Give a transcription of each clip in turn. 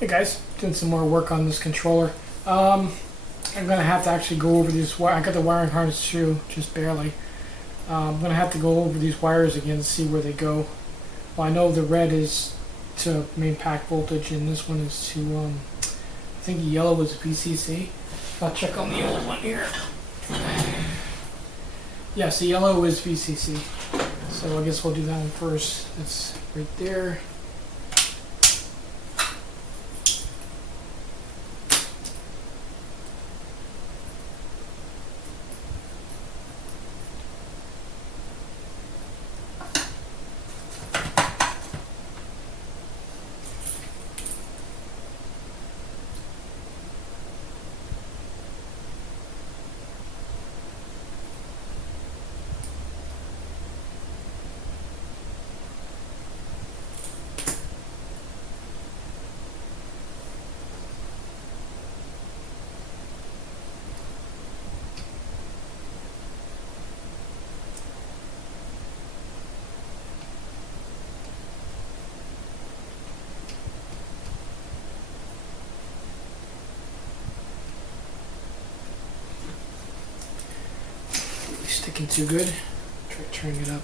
Hey guys, doing some more work on this controller. I'm gonna have to actually go over these. I got the wiring harness through just barely. I'm gonna have to go over these wires again to see where they go. Well, I know the red is to main pack voltage, and this one is to I think yellow is VCC. I'll check on the old one here. Yes, the yellow is VCC. So I guess we'll do that one first. That's right there. Sticking too good. Try turning it up.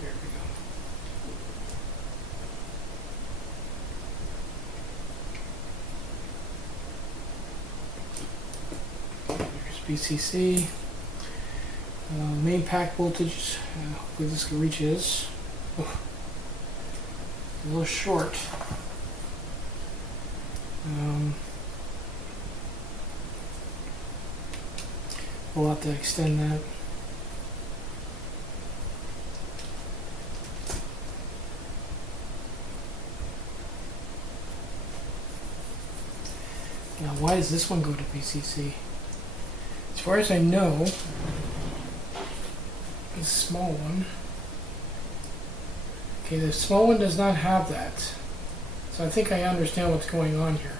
There we go. There's BCC. Main pack voltage. Hopefully this reaches. Oh. A little short. We'll have to extend that. Now, why does this one go to VCC? As far as I know, this small one. Okay, the small one does not have that. So I think I understand what's going on here.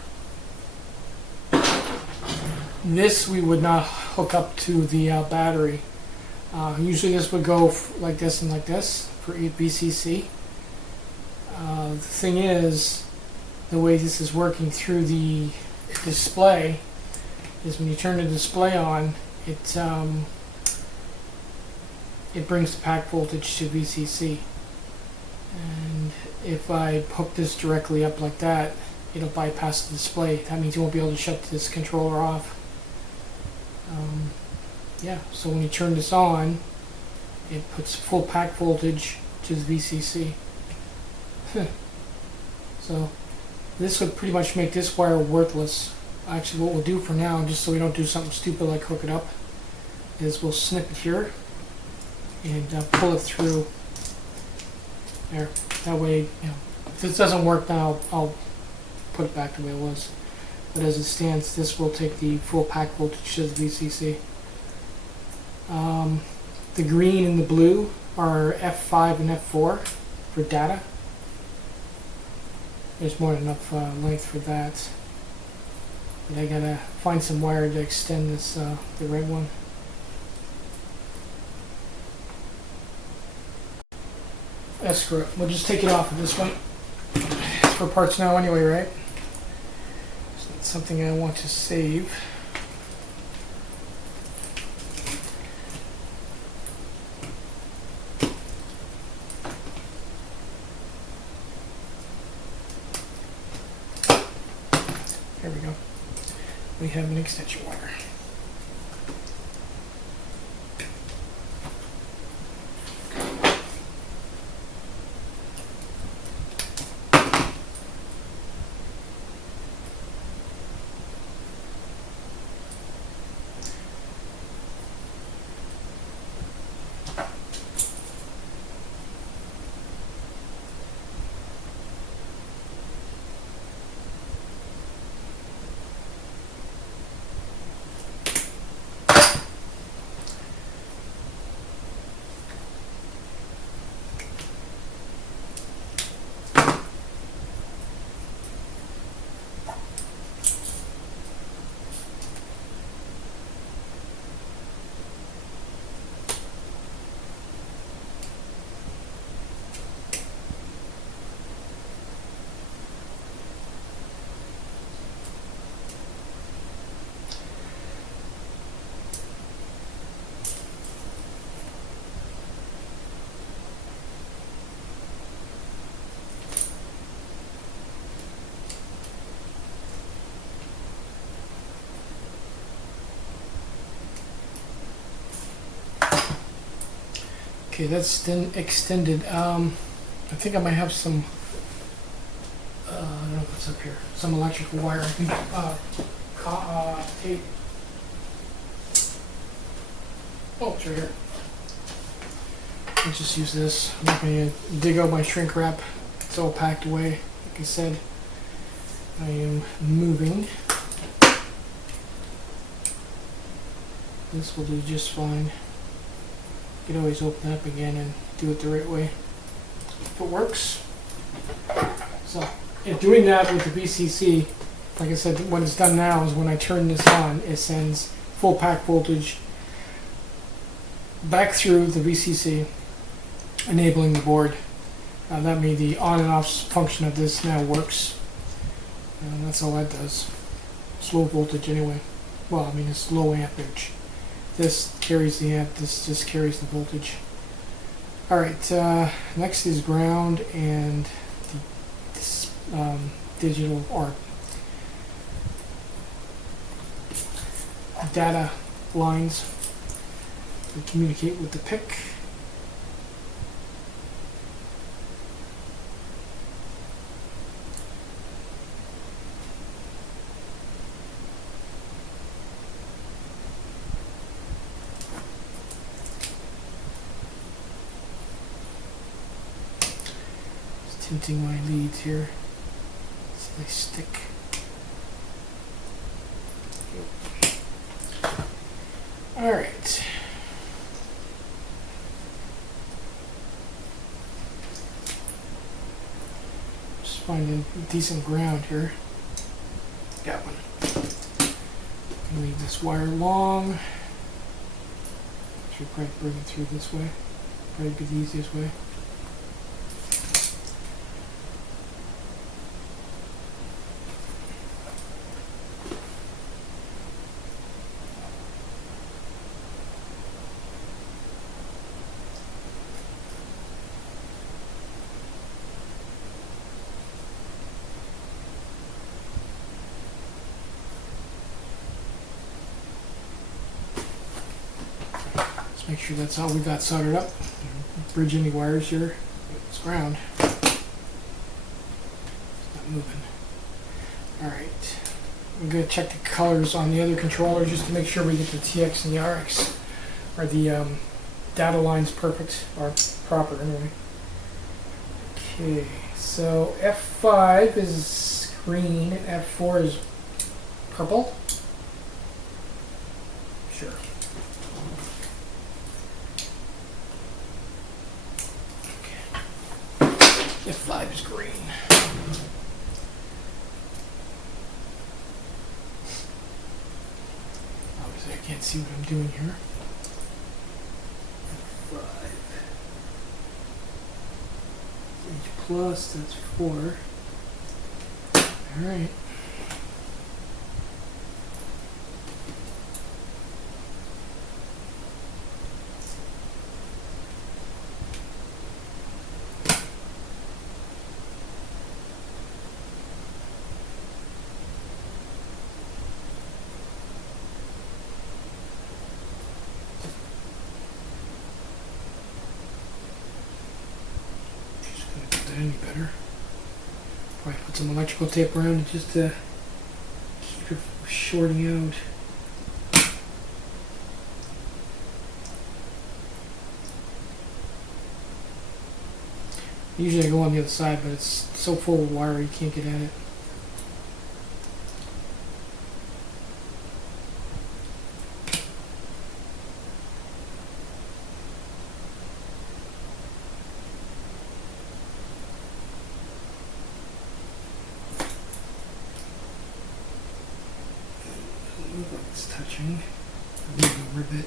This we would not hook up to the battery. Usually this would go like this and like this for BCC. The thing is, the way this is working through the display is when you turn the display on, it brings the pack voltage to VCC. And if I hook this directly up like that, it'll bypass the display. That means you won't be able to shut this controller off. Yeah, so when you turn this on, it puts full pack voltage to the VCC. So this would pretty much make this wire worthless. Actually, what we'll do for now, just so we don't do something stupid like hook it up, is we'll snip it here and pull it through. There. That way, you know, if this doesn't work, then I'll put it back the way it was. But as it stands, this will take the full pack voltage to the VCC. The green and the blue are F5 and F4 for data. There's more than enough length for that. But I gotta find some wire to extend this, the red one. Screw it. We'll just take it off of this one. It's for parts now anyway, right? So that's something I want to save. There we go. We have an extension wire. Okay, that's then extended. I think I might have some, I don't know what's up here, some electrical wire I can tape. Oh, it's right here. Let's just use this. I'm not going to dig out my shrink wrap. It's all packed away. Like I said, I am moving. This will do just fine. You can always open it up again and do it the right way if it works. So, in doing that with the VCC, like I said, what it's done now is when I turn this on, it sends full pack voltage back through the VCC, enabling the board. That means the on and off function of this now works. And that's all that does. It's low voltage anyway. Well, I mean it's low ampage. This carries the amp, this just carries the voltage. Alright, next is ground and this digital or data lines to communicate with the PIC. Tinting my leads here so they stick. Alright. Just finding decent ground here. Got one. Leave this wire long. Should probably bring it through this way. Probably be the easiest way. Make sure that's all we got soldered up. Bridge any wires here. It's ground. It's not moving. Alright. I'm going to check the colors on the other controller just to make sure we get the TX and the RX, or the data lines perfect, or proper anyway. Okay, so F5 is green and F4 is purple. Sure. F5 is green. Obviously I can't see what I'm doing here. F5. H plus, that's 4. Alright. Any better. Probably put some electrical tape around it just to keep it from shorting out. Usually I go on the other side, but it's so full of wire you can't get at it. Look like it's touching. Maybe a rivet.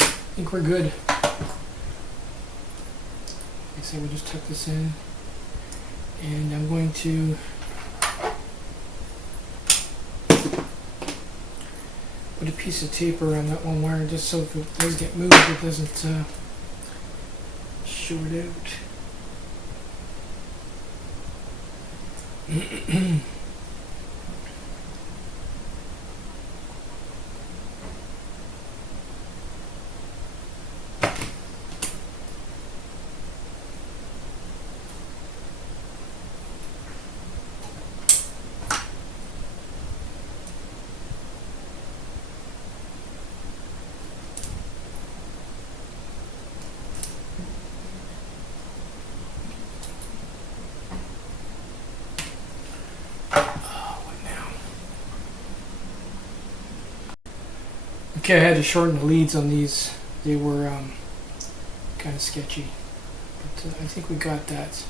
I think we're good. Like I said, we just tuck this in, and I'm going to put a piece of tape around that one wire just so if it does get moved, it doesn't short out. Okay, I had to shorten the leads on these. They were kind of sketchy, but I think we got that.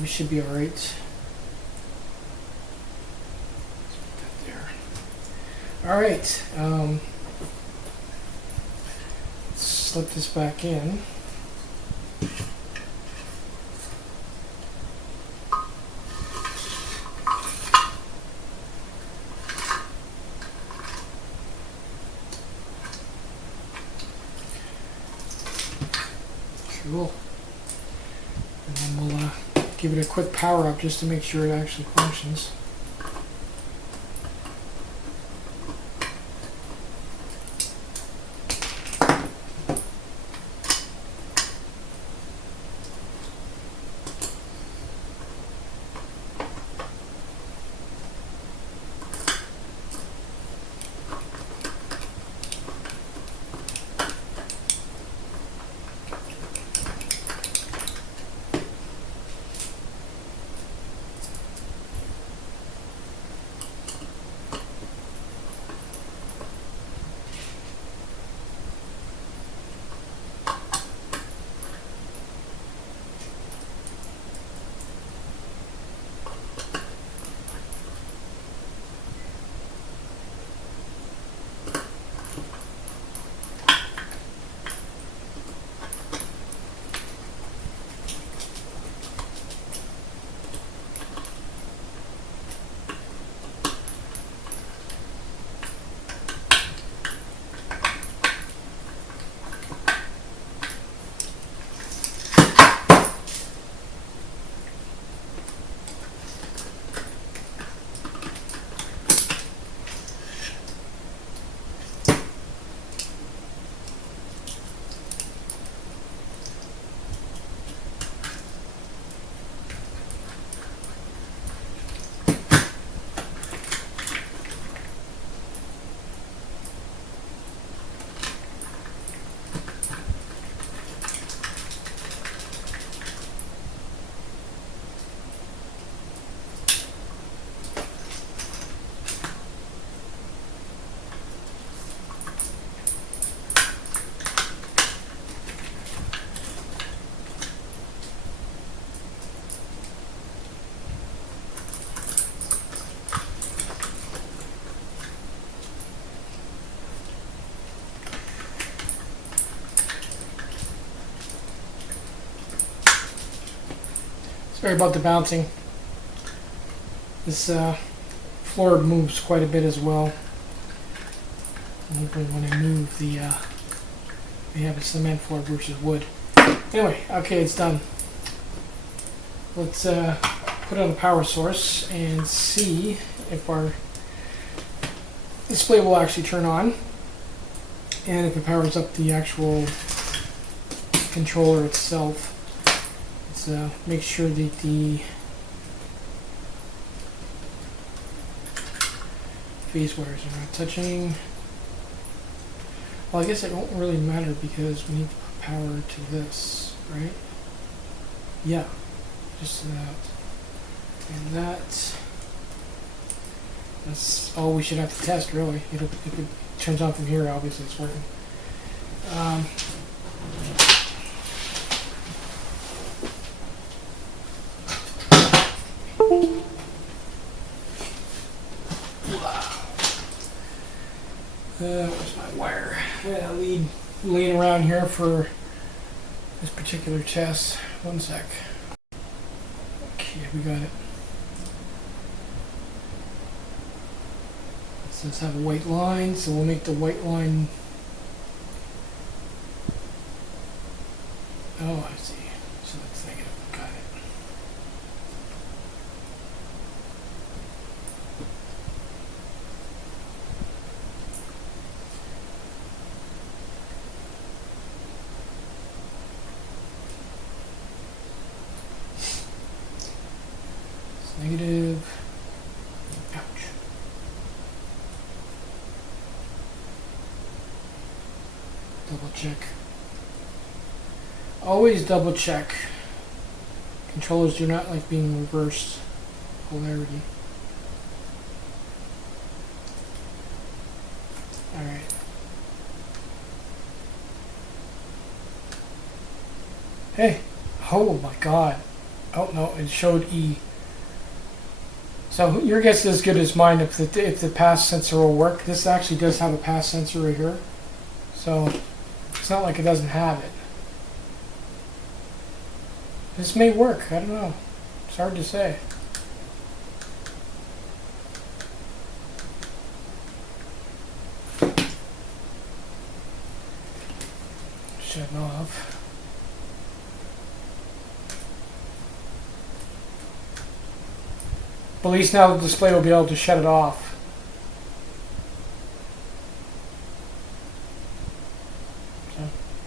We should be all right. Let's put that there. All right. Let's slip this back in. Cool. And then we'll give it a quick power up just to make sure it actually functions. Sorry about the bouncing. This floor moves quite a bit as well. When I move the, we have a cement floor versus wood. Anyway, okay, it's done. Let's put on the power source and see if our display will actually turn on, and if it powers up the actual controller itself. Let's make sure that the phase wires are not touching. Well, I guess it won't really matter because we need to put power to this, right? Yeah, just that. And that. That's all we should have to test, really. If it turns on from here, obviously it's working. Where's my wire? Yeah, lead laying around here for this particular test. One sec. Okay, we got it. So let's have a white line, so we'll make the white line. Oh, I see. So that's negative. Got it. It's negative. Ouch. Double check. Always double check. Controllers do not like being reversed polarity. Alright. Hey! Oh my god. Oh no, it showed E. So your guess is as good as mine if the pass sensor will work. This actually does have a pass sensor right here. So it's not like it doesn't have it. This may work, I don't know. It's hard to say. Shut it off. At least now the display will be able to shut it off. So,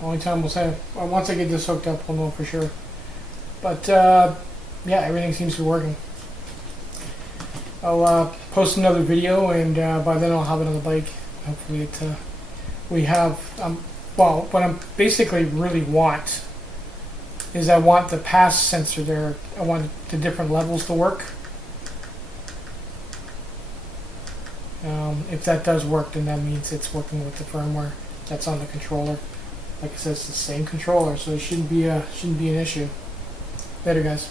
only time we'll say, well, once I get this hooked up, we'll know for sure. But yeah, everything seems to be working. I'll post another video, and by then I'll have another bike. Hopefully we have, well, what I basically really want is I want the pass sensor there. I want the different levels to work. If that does work, then that means it's working with the firmware that's on the controller. Like I said, it's the same controller, so it shouldn't be an issue. Later, guys.